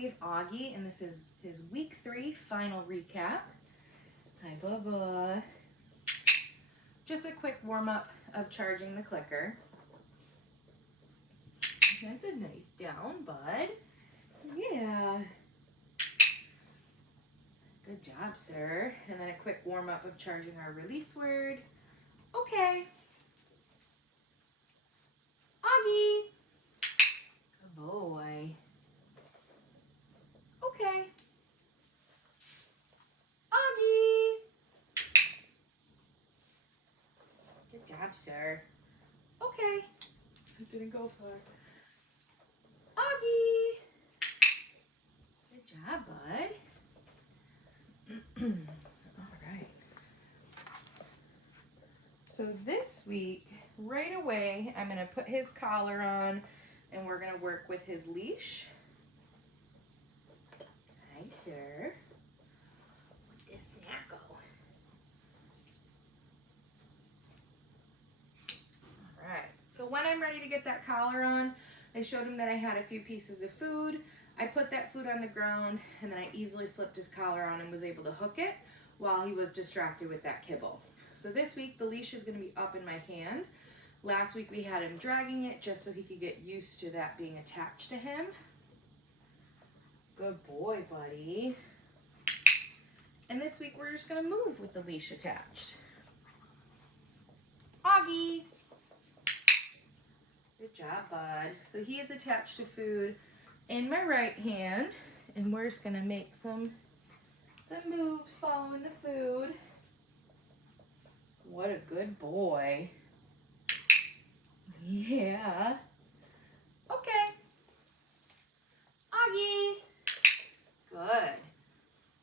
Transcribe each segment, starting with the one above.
we have Auggie, and this is his week 3 final recap. Hi, Bubba. Just a quick warm-up of charging the clicker. That's a nice down, bud. Yeah. Good job, sir. And then a quick warm-up of charging our release word. Okay. Auggie. Good boy. Okay. Auggie. Good job, sir. Okay. It didn't go far. Auggie. Good job, bud. All right. So this week, right away, I'm going to put his collar on and we're going to work with his leash. Hi, sir. Where'd this snack go? All right. So when I'm ready to get that collar on, I showed him that I had a few pieces of food. I put that food on the ground and then I easily slipped his collar on and was able to hook it while he was distracted with that kibble. So this week the leash is going to be up in my hand. Last week we had him dragging it just so he could get used to that being attached to him. Good boy, buddy. And this week we're just going to move with the leash attached. Auggie. Good job, bud. So he is attached to food in my right hand, and we're just gonna make some moves following the food. What a good boy. Yeah. Okay. Auggie. Good.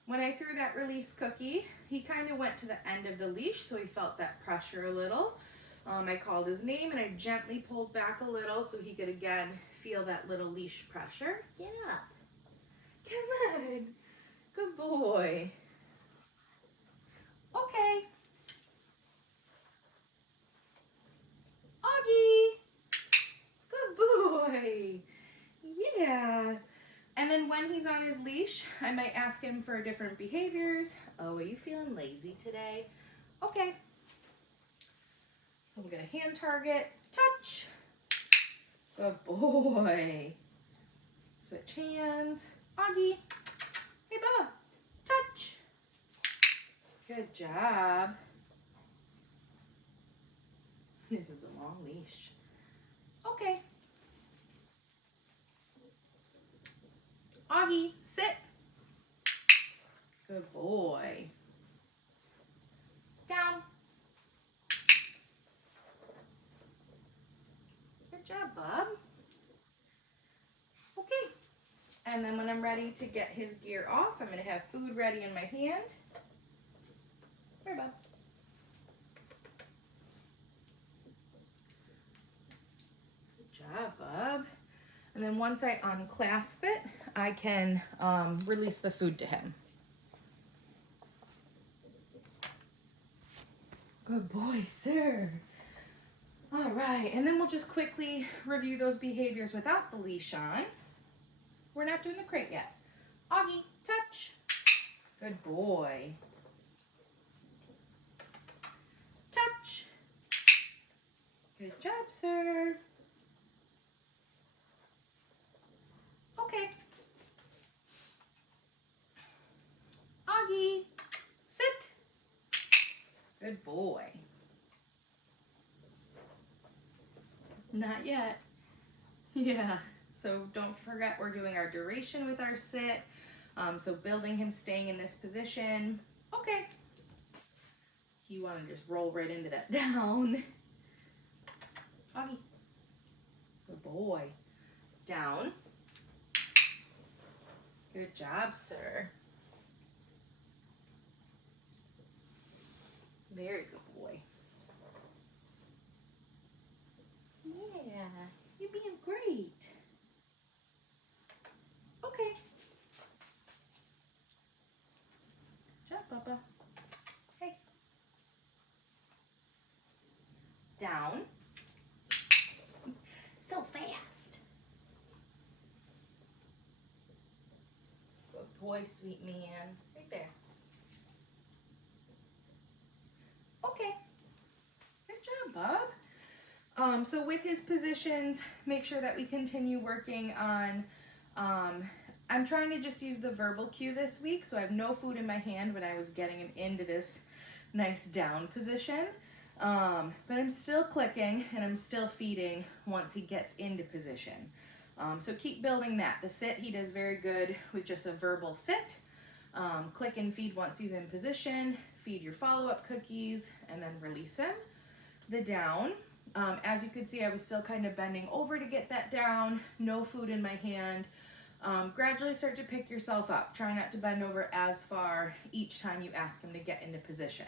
When I threw that release cookie, he kind of went to the end of the leash, so he felt that pressure a little. I called his name and I gently pulled back a little so he could again feel that little leash pressure. Get up. Come on. Good boy. Okay. Auggie. Good boy. Yeah. And then when he's on his leash, I might ask him for different behaviors. Oh, are you feeling lazy today? Okay. So we'll get a hand target. Touch. Good boy. Switch hands. Auggie. Hey, Bubba. Touch. Good job. This is a long leash. Okay. Auggie, sit. Good boy. Down. Good job, bub. Okay. And then when I'm ready to get his gear off, I'm going to have food ready in my hand. Here, bub. Good job, bub. And then once I unclasp it, I can release the food to him. Good boy, sir. All right, and then we'll just quickly review those behaviors without the leash on. We're not doing the crate yet. Auggie, touch. Good boy. Touch. Good job, sir. Okay. Auggie, sit. Good boy. Not yet. Yeah. So don't forget we're doing our duration with our sit. So building him staying in this position. Okay. You want to just roll right into that down. Auggie. Good boy. Down. Good job, sir. Very good boy. Yeah, you're being great. Okay. Good job, Papa. Hey. Down. So fast. boy, sweet man. Right there. Okay. Good job, bub. So with his positions, make sure that we continue working on, I'm trying to just use the verbal cue this week, so I have no food in my hand when I was getting him into this nice down position. But I'm still clicking and I'm still feeding once he gets into position. So keep building that. The sit, he does very good with just a verbal sit. Click and feed once he's in position. Feed your follow-up cookies and then release him. The down, as you can see, I was still kind of bending over to get that down. No food in my hand. Gradually start to pick yourself up. Try not to bend over as far each time you ask him to get into position.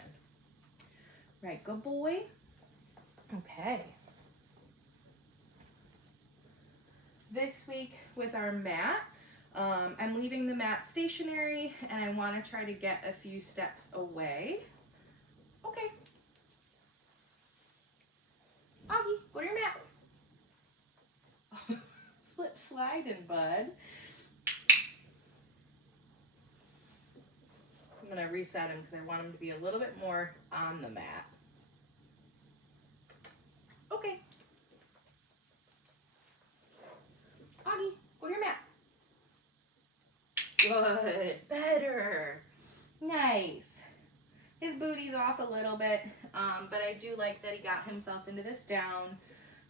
Right, good boy. Okay. This week with our mat, I'm leaving the mat stationary and I want to try to get a few steps away. Okay. Auggie, go to your mat. Oh, slip sliding, bud. I'm going to reset him because I want him to be a little bit more on the mat. Okay. Auggie, go to your mat. Good. Better. Nice. His booty's off a little bit, but I do like that he got himself into this down.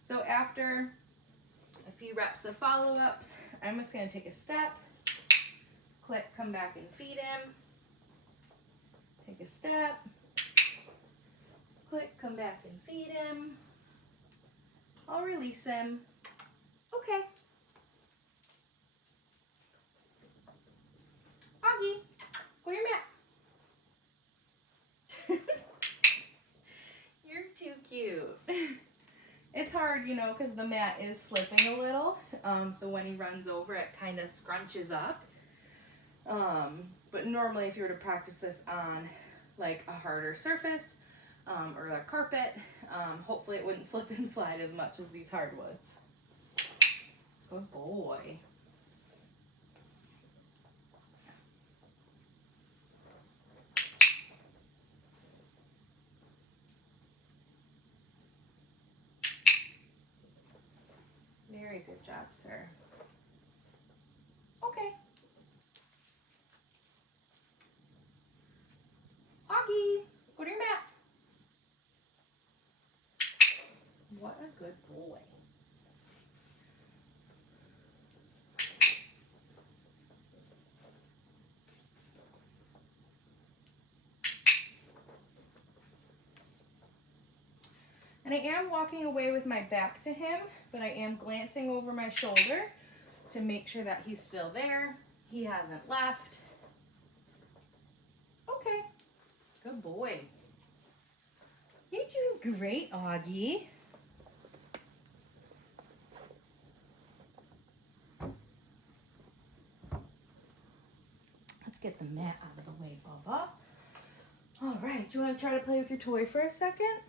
So after a few reps of follow-ups, I'm just going to take a step, click, come back and feed him. Take a step, click, come back and feed him. I'll release him. Okay. Auggie, go to your mat. You're too cute. It's hard, you know, because the mat is slipping a little. So when he runs over, it kind of scrunches up. But normally if you were to practice this on like a harder surface or a carpet, hopefully it wouldn't slip and slide as much as these hardwoods. Good boy. Very good job, sir. Okay. Auggie, go to your mat. What a good boy. And I am walking away with my back to him, but I am glancing over my shoulder to make sure that he's still there. He hasn't left. Okay, good boy. You're doing great, Auggie. Let's get the mat out of the way, Bubba. All right, do you want to try to play with your toy for a second?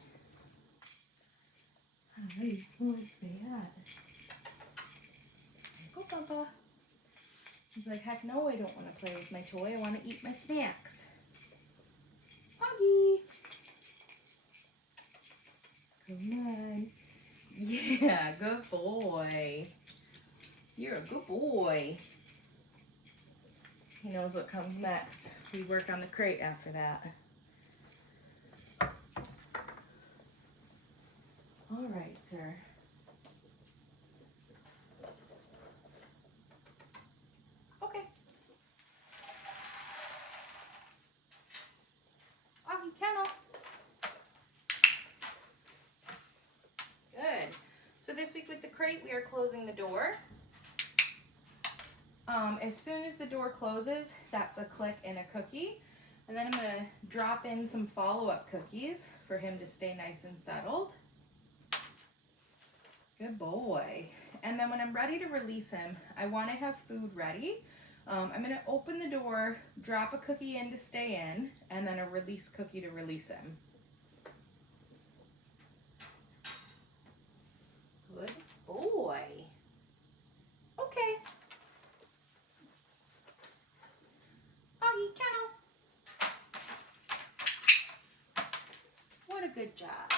All right, where's that? Go, Bubba. He's like, heck no, I don't want to play with my toy. I want to eat my snacks. Auggie. Come on. Yeah, good boy. You're a good boy. He knows what comes next. We work on the crate after that. All right, sir. Okay. Auggie, kennel. Good. So this week with the crate, we are closing the door. As soon as the door closes, that's a click and a cookie. And then I'm going to drop in some follow-up cookies for him to stay nice and settled. Good boy. And then when I'm ready to release him, I want to have food ready. I'm going to open the door, drop a cookie in to stay in, and then a release cookie to release him. Good boy. Okay. Good job.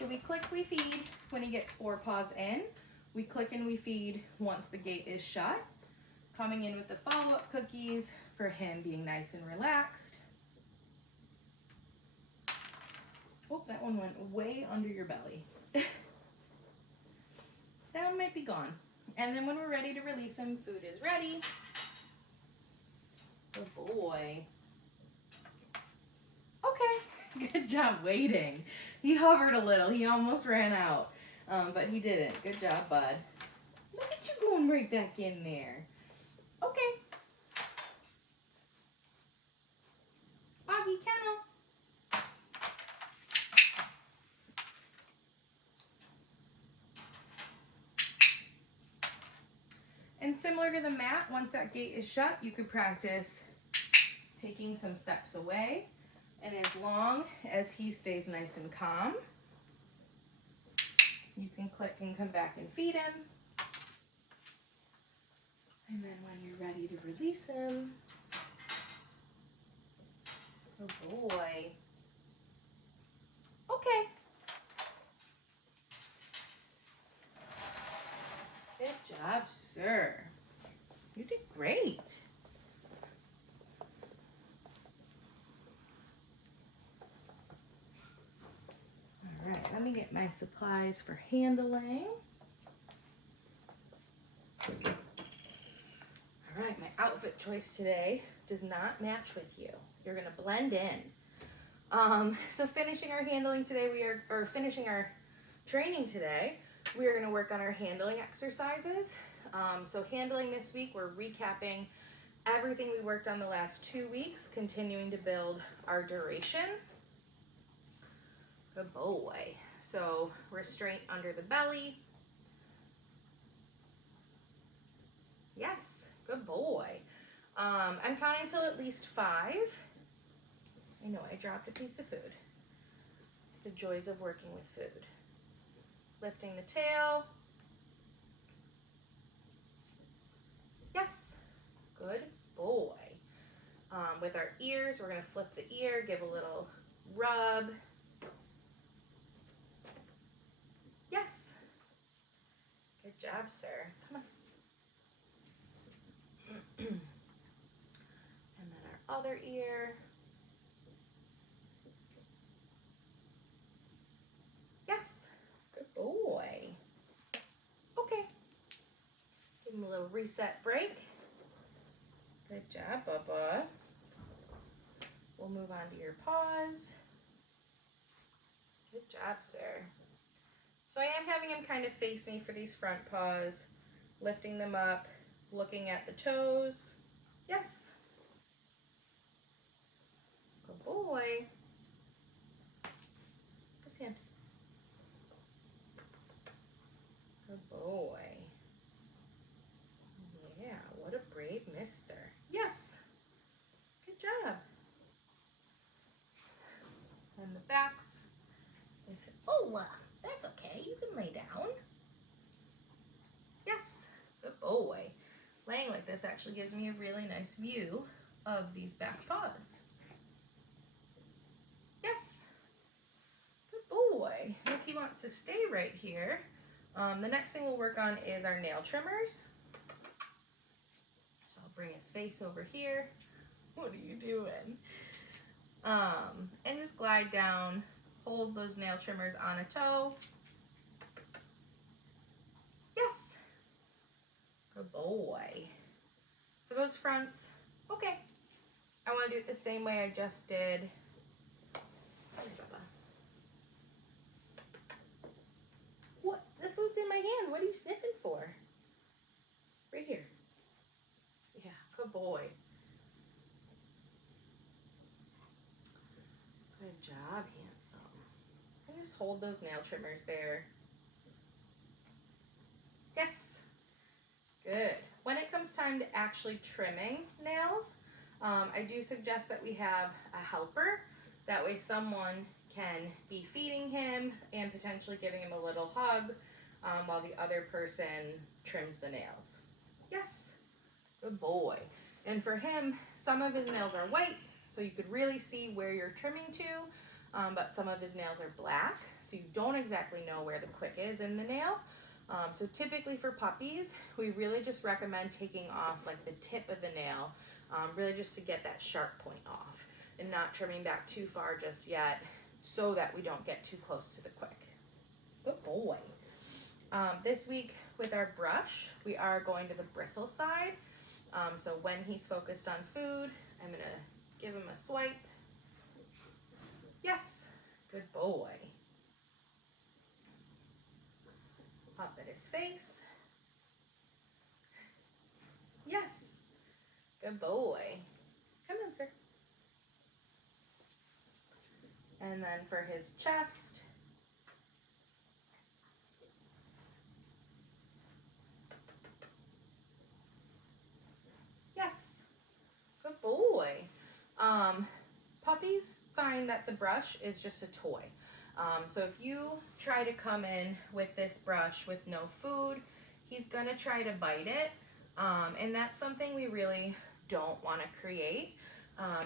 So we click, we feed when he gets 4 paws in. We click and we feed once the gate is shut. Coming in with the follow-up cookies for him being nice and relaxed. Oh, that one went way under your belly. That one might be gone. And then when we're ready to release him, food is ready. Good boy. Okay, good job waiting. He hovered a little. He almost ran out, but he didn't. Good job, bud. Look at you going right back in there. Okay. Auggie, kennel. And similar to the mat, once that gate is shut, you could practice taking some steps away. And as long as he stays nice and calm, you can click and come back and feed him. And then when you're ready to release him, oh boy. Okay. Good job, sir. You did great. All right, let me get my supplies for handling. All right, my outfit choice today does not match with you. You're gonna blend in. So finishing our handling today, finishing our training today, we are gonna work on our handling exercises. So handling this week, we're recapping everything we worked on the last 2 weeks, continuing to build our duration. Good boy. So restraint under the belly. Yes, good boy. I'm counting till at least 5. I know I dropped a piece of food. The joys of working with food. Lifting the tail. Yes, good boy. With our ears, we're gonna flip the ear, give a little rub. Yes. Good job, sir. Come on. And then our other ear. Yes. Good boy. Okay. Give him a little reset break. Good job, Bubba. We'll move on to your paws. Good job, sir. So I am having him kind of face me for these front paws, lifting them up, looking at the toes. Yes. Good boy. His hand. Good boy. Yeah, what a brave mister. Yes. Good job. And the backs. That's okay. You can lay down. Yes. Good boy. Laying like this actually gives me a really nice view of these back paws. Yes. Good boy. And if he wants to stay right here, the next thing we'll work on is our nail trimmers. So I'll bring his face over here. What are you doing? And just glide down, hold those nail trimmers on a toe. Yes. Good boy. For those fronts, okay. I want to do it the same way I just did. What? The food's in my hand. What are you sniffing for? Right here. Yeah, good boy. Good job, handsome. And just hold those nail trimmers there. Yes. Good. When it comes time to actually trimming nails, I do suggest that we have a helper. That way someone can be feeding him and potentially giving him a little hug while the other person trims the nails. Yes. Good boy. And for him, some of his nails are white, so you could really see where you're trimming to, but some of his nails are black, so you don't exactly know where the quick is in the nail. So typically for puppies, we really just recommend taking off like the tip of the nail, really just to get that sharp point off and not trimming back too far just yet so that we don't get too close to the quick. Good boy. This week with our brush, we are going to the bristle side. So when he's focused on food, I'm gonna give him a swipe. Yes, good boy. Up at his face. Yes, good boy. Come on, sir. And then for his chest. Yes, good boy. Puppies find that the brush is just a toy. So if you try to come in with this brush with no food, he's gonna try to bite it. And that's something we really don't wanna create.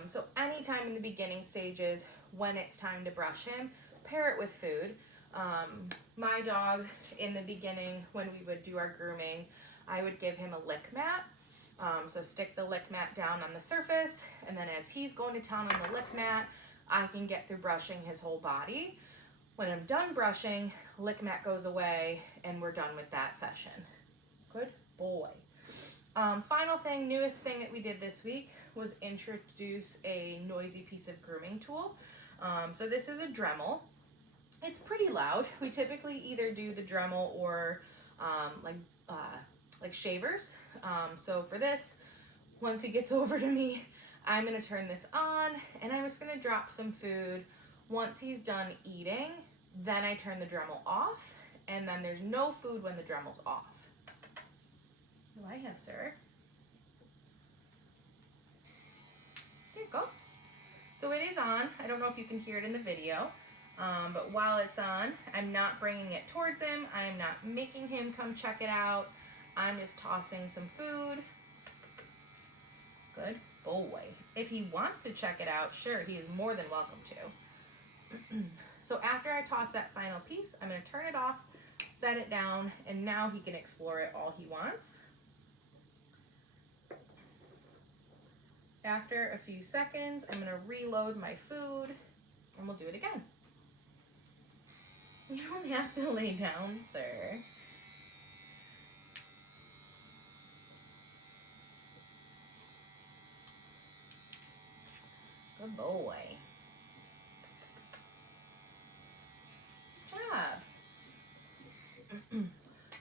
So anytime in the beginning stages, when it's time to brush him, pair it with food. My dog, in the beginning, when we would do our grooming, I would give him a lick mat. So stick the lick mat down on the surface, and then as he's going to town on the lick mat, I can get through brushing his whole body. When I'm done brushing, lick mat goes away, and we're done with that session. Good boy. Final thing, newest thing that we did this week was introduce a noisy piece of grooming tool. So this is a Dremel. It's pretty loud. We typically either do the Dremel or like shavers. So for this, once he gets over to me, I'm gonna turn this on and I'm just gonna drop some food. Once he's done eating, then I turn the Dremel off, and then there's no food when the Dremel's off. What do I have, sir? There you go. So it is on. I don't know if you can hear it in the video, but while it's on, I'm not bringing it towards him. I'm not making him come check it out. I'm just tossing some food. Good boy. If he wants to check it out, sure, he is more than welcome to. So after I toss that final piece, I'm going to turn it off, set it down, and now he can explore it all he wants. After a few seconds, I'm going to reload my food, and we'll do it again. You don't have to lay down, sir. Good boy. Good job.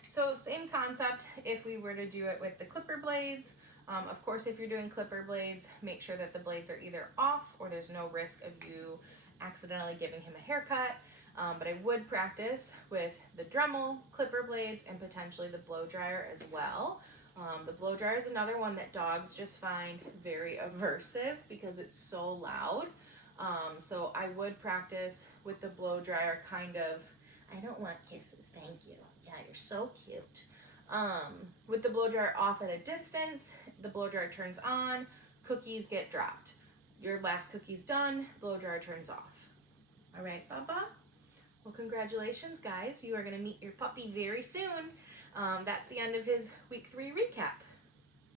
So same concept if we were to do it with the clipper blades. Of course, if you're doing clipper blades, make sure that the blades are either off or there's no risk of you accidentally giving him a haircut. But I would practice with the Dremel, clipper blades, and potentially the blow dryer as well. The blow dryer is another one that dogs just find very aversive because it's so loud. So I would practice with the blow dryer kind of, I don't want kisses, thank you. Yeah, you're so cute. With the blow dryer off at a distance, the blow dryer turns on, cookies get dropped. Your last cookie's done, blow dryer turns off. All right, Baba? Well, congratulations, guys. You are going to meet your puppy very soon. That's the end of his week 3 recap.